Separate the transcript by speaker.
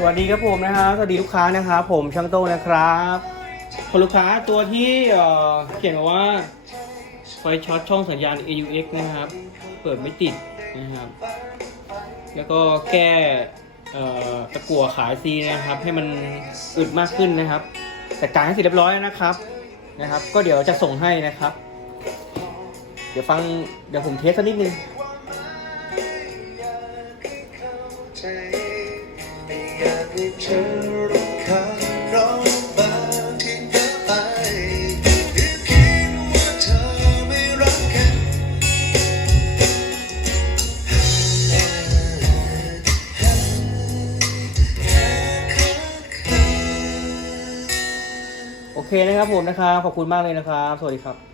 Speaker 1: สวัสดีครับผมนะครับสวัสดีลูกค้านะครับผมช่างโต้นะครับคุณลูกค้าตัวที่เขียนว่าไฟช็อตช่องสัญญาณ AUX นะครับ เปิดไม่ติดนะครับ แล้วก็แก้ตะกั่วขายซีนะครับ ให้มันอึดมากขึ้นนะครับจัดการให้เสร็จเรียบร้อยนะครับนะครับ ก็เดี๋ยวจะส่งให้นะครับ เดี๋ยวฟังเดี๋ยวผมเทสสักนิดนึง โอเคนะครับผมนะครับขอบคุณมากเลยนะครับ สวัสดีครับ